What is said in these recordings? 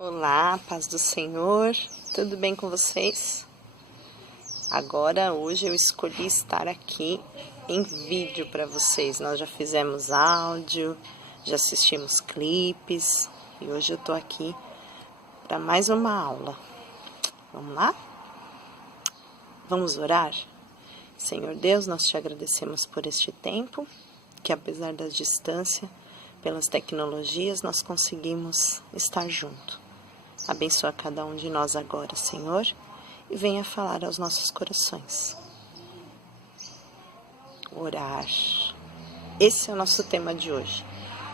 Olá, paz do Senhor, tudo bem com vocês? Hoje eu escolhi estar aqui em vídeo para vocês. Nós já fizemos áudio, já assistimos clipes e hoje eu tô aqui para mais uma aula. Vamos lá? Vamos orar? Senhor Deus, nós te agradecemos por este tempo, que apesar da distância, pelas tecnologias, nós conseguimos estar junto. Abençoa cada um de nós agora, Senhor, e venha falar aos nossos corações. Orar. Esse é o nosso tema de hoje.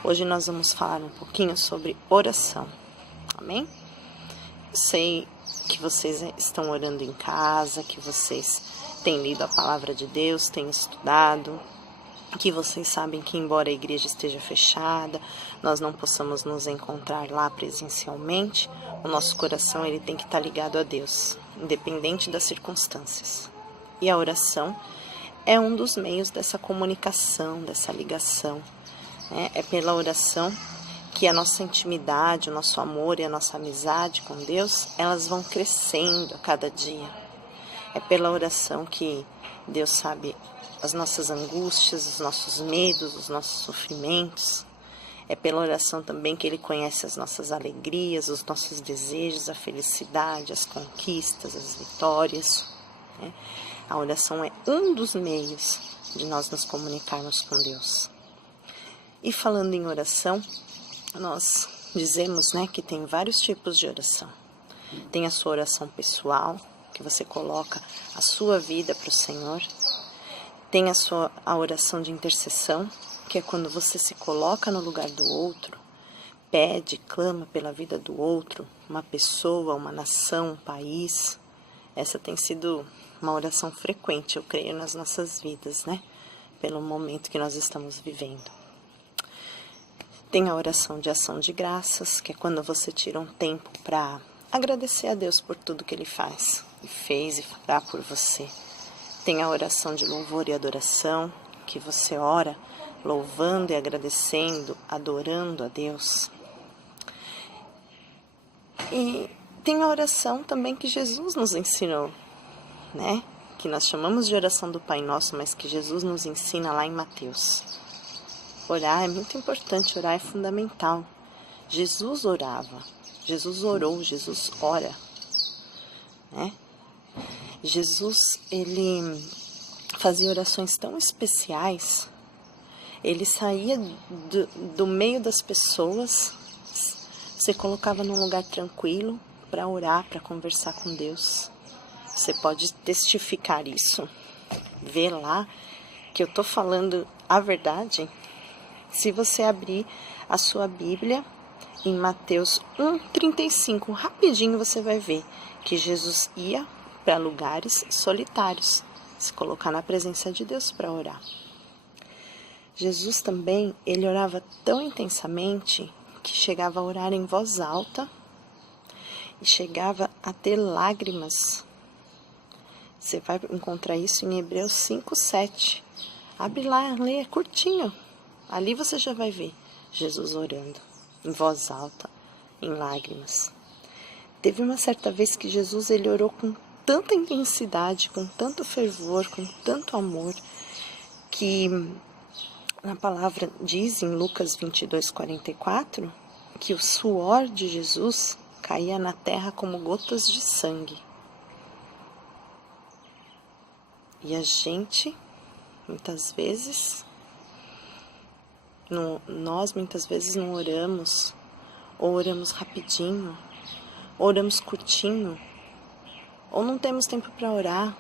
Hoje nós vamos falar um pouquinho sobre oração. Amém? Eu sei que vocês estão orando em casa, que vocês têm lido a palavra de Deus, têm estudado, que vocês sabem que embora a igreja esteja fechada, nós não possamos nos encontrar lá presencialmente, o nosso coração ele tem que estar ligado a Deus, independente das circunstâncias. E a oração é um dos meios dessa comunicação, dessa ligação. É pela oração que a nossa intimidade, o nosso amor e a nossa amizade com Deus, elas vão crescendo a cada dia. É pela oração que Deus sabe as nossas angústias, os nossos medos, os nossos sofrimentos. É pela oração também que Ele conhece as nossas alegrias, os nossos desejos, a felicidade, as conquistas, as vitórias. A oração é um dos meios de nós nos comunicarmos com Deus. E falando em oração, nós dizemos, que tem vários tipos de oração. Tem a sua oração pessoal, que você coloca a sua vida para o Senhor. Tem a oração de intercessão, que é quando você se coloca no lugar do outro, pede, clama pela vida do outro, uma pessoa, uma nação, um país. Essa tem sido uma oração frequente, eu creio, nas nossas vidas, pelo momento que nós estamos vivendo. Tem a oração de ação de graças, que é quando você tira um tempo para agradecer a Deus por tudo que Ele faz, e fez e fará por você. Tem a oração de louvor e adoração, que você ora louvando e agradecendo, adorando a Deus. E tem a oração também que Jesus nos ensinou, que nós chamamos de oração do Pai Nosso, mas que Jesus nos ensina lá em Mateus. Orar é muito importante, orar é fundamental. Jesus orava, Jesus orou, Jesus ora, Jesus, ele fazia orações tão especiais, ele saía do meio das pessoas, se colocava num lugar tranquilo para orar, para conversar com Deus. Você pode testificar isso, ver lá que eu estou falando a verdade. Se você abrir a sua Bíblia em Mateus 1:35, rapidinho você vai ver que Jesus ia para lugares solitários, se colocar na presença de Deus para orar. Jesus também, ele orava tão intensamente que chegava a orar em voz alta e chegava a ter lágrimas. Você vai encontrar isso em Hebreus 5:7. Abre lá, lê, é curtinho. Ali você já vai ver Jesus orando em voz alta, em lágrimas. Teve uma certa vez que Jesus ele orou com tanta intensidade, com tanto fervor, com tanto amor, que a palavra diz em Lucas 22:44, que o suor de Jesus caía na terra como gotas de sangue. E a gente, muitas vezes, nós muitas vezes não oramos, ou oramos rapidinho, ou oramos curtinho, ou não temos tempo para orar.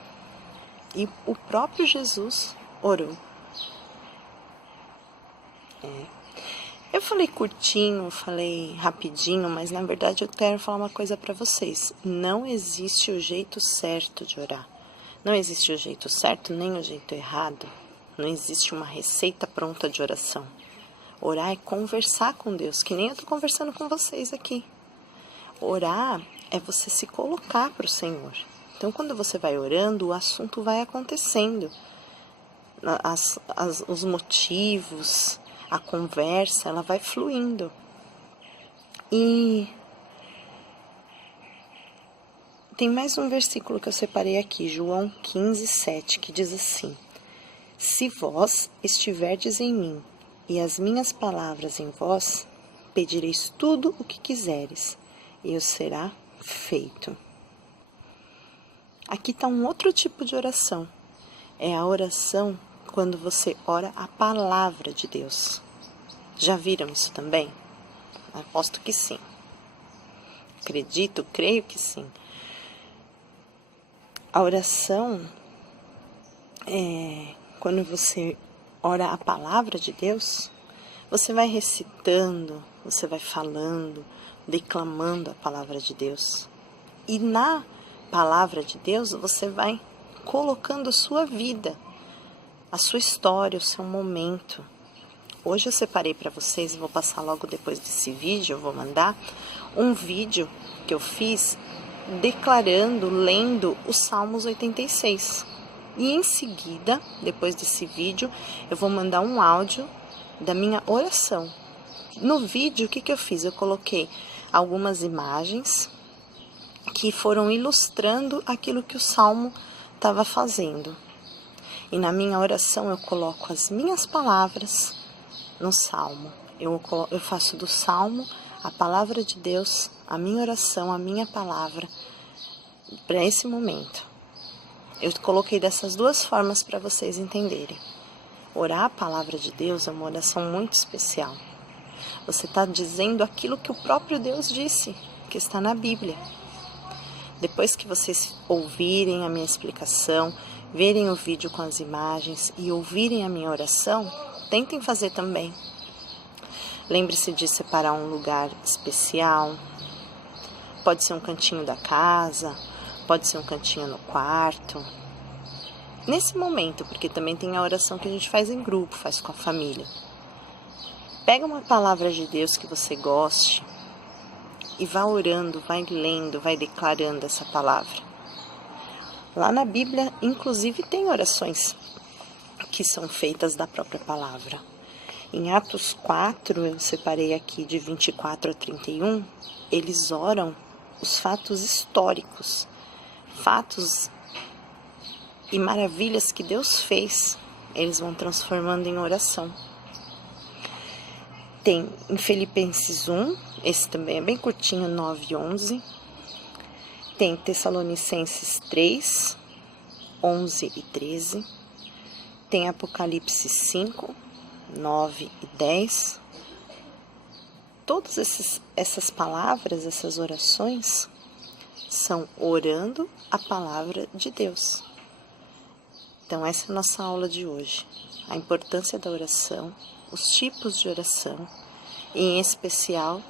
E o próprio Jesus orou. Eu falei curtinho, falei rapidinho, mas na verdade eu quero falar uma coisa para vocês. Não existe o jeito certo de orar. Não existe o jeito certo nem o jeito errado. Não existe uma receita pronta de oração. Orar é conversar com Deus, que nem eu estou conversando com vocês aqui. Orar é você se colocar para o Senhor. Então, quando você vai orando, o assunto vai acontecendo. Os motivos, a conversa, ela vai fluindo. E tem mais um versículo que eu separei aqui, João 15:7, que diz assim: Se vós estiverdes em mim e as minhas palavras em vós, pedireis tudo o que quiseres, e os será feito. Aqui está um outro tipo de oração. É a oração quando você ora a palavra de Deus. Já viram isso também? Aposto que sim. Acredito, creio que sim. A oração quando você ora a palavra de Deus, você vai recitando, você vai falando, declamando a palavra de Deus. E na palavra de Deus, você vai colocando a sua vida, a sua história, o seu momento. Hoje eu separei para vocês, vou passar logo depois desse vídeo, eu vou mandar um vídeo que eu fiz declarando, lendo os Salmos 86. E em seguida, depois desse vídeo, eu vou mandar um áudio da minha oração. No vídeo, o que eu fiz? Eu coloquei algumas imagens que foram ilustrando aquilo que o Salmo estava fazendo. E na minha oração eu coloco as minhas palavras no Salmo. Eu faço do Salmo a palavra de Deus, a minha oração, a minha palavra, para esse momento. Eu coloquei dessas duas formas para vocês entenderem. Orar a palavra de Deus é uma oração muito especial. Você está dizendo aquilo que o próprio Deus disse, que está na Bíblia. Depois que vocês ouvirem a minha explicação, verem o vídeo com as imagens e ouvirem a minha oração, tentem fazer também. Lembre-se de separar um lugar especial. Pode ser um cantinho da casa, pode ser um cantinho no quarto. Nesse momento, porque também tem a oração que a gente faz em grupo, faz com a família. Pega uma palavra de Deus que você goste e vá orando, vai lendo, vai declarando essa palavra. Lá na Bíblia, inclusive, tem orações que são feitas da própria palavra. Em Atos 4, eu separei aqui de 24 a 31, eles oram os fatos históricos, fatos e maravilhas que Deus fez, eles vão transformando em oração. Tem em Filipenses 1, esse também é bem curtinho, 9 e 11. Tem Tessalonicenses 3, 11 e 13. Tem Apocalipse 5, 9 e 10. Todas essas palavras, essas orações, são orando a palavra de Deus. Então, essa é a nossa aula de hoje. A importância da oração, os tipos de oração, e em especial,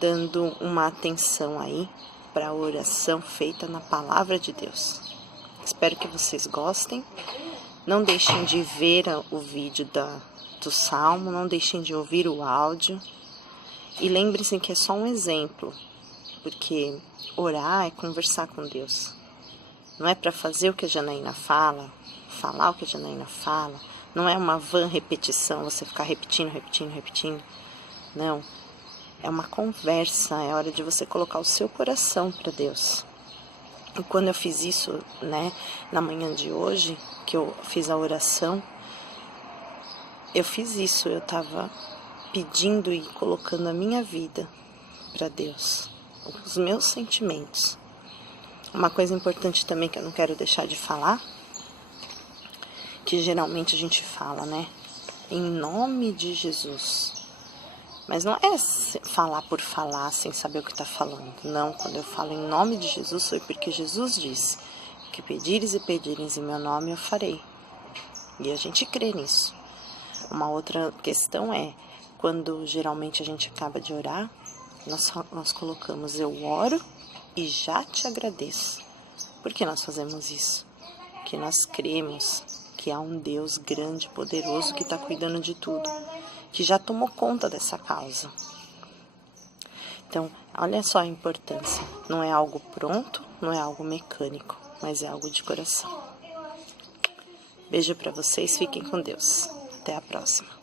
dando uma atenção aí para a oração feita na palavra de Deus. Espero que vocês gostem. Não deixem de ver o vídeo do Salmo, não deixem de ouvir o áudio. E lembrem-se que é só um exemplo, porque orar é conversar com Deus. Não é para fazer o que a Janaína fala, falar o que a Janaína fala. Não é uma vã repetição, você ficar repetindo. Não. É uma conversa, é hora de você colocar o seu coração para Deus. E quando eu fiz isso, na manhã de hoje, que eu fiz a oração, eu fiz isso, eu estava pedindo e colocando a minha vida para Deus, os meus sentimentos. Uma coisa importante também que eu não quero deixar de falar, que geralmente a gente fala, em nome de Jesus. Mas não é falar por falar sem saber o que está falando. Não, quando eu falo em nome de Jesus, foi porque Jesus disse que pedires e pedires em meu nome eu farei. E a gente crê nisso. Uma outra questão é, quando geralmente a gente acaba de orar, nós colocamos eu oro e já te agradeço. Por que nós fazemos isso? Porque nós cremos que há um Deus grande, poderoso, que está cuidando de tudo, que já tomou conta dessa causa. Então, olha só a importância. Não é algo pronto, não é algo mecânico, mas é algo de coração. Beijo para vocês, fiquem com Deus. Até a próxima.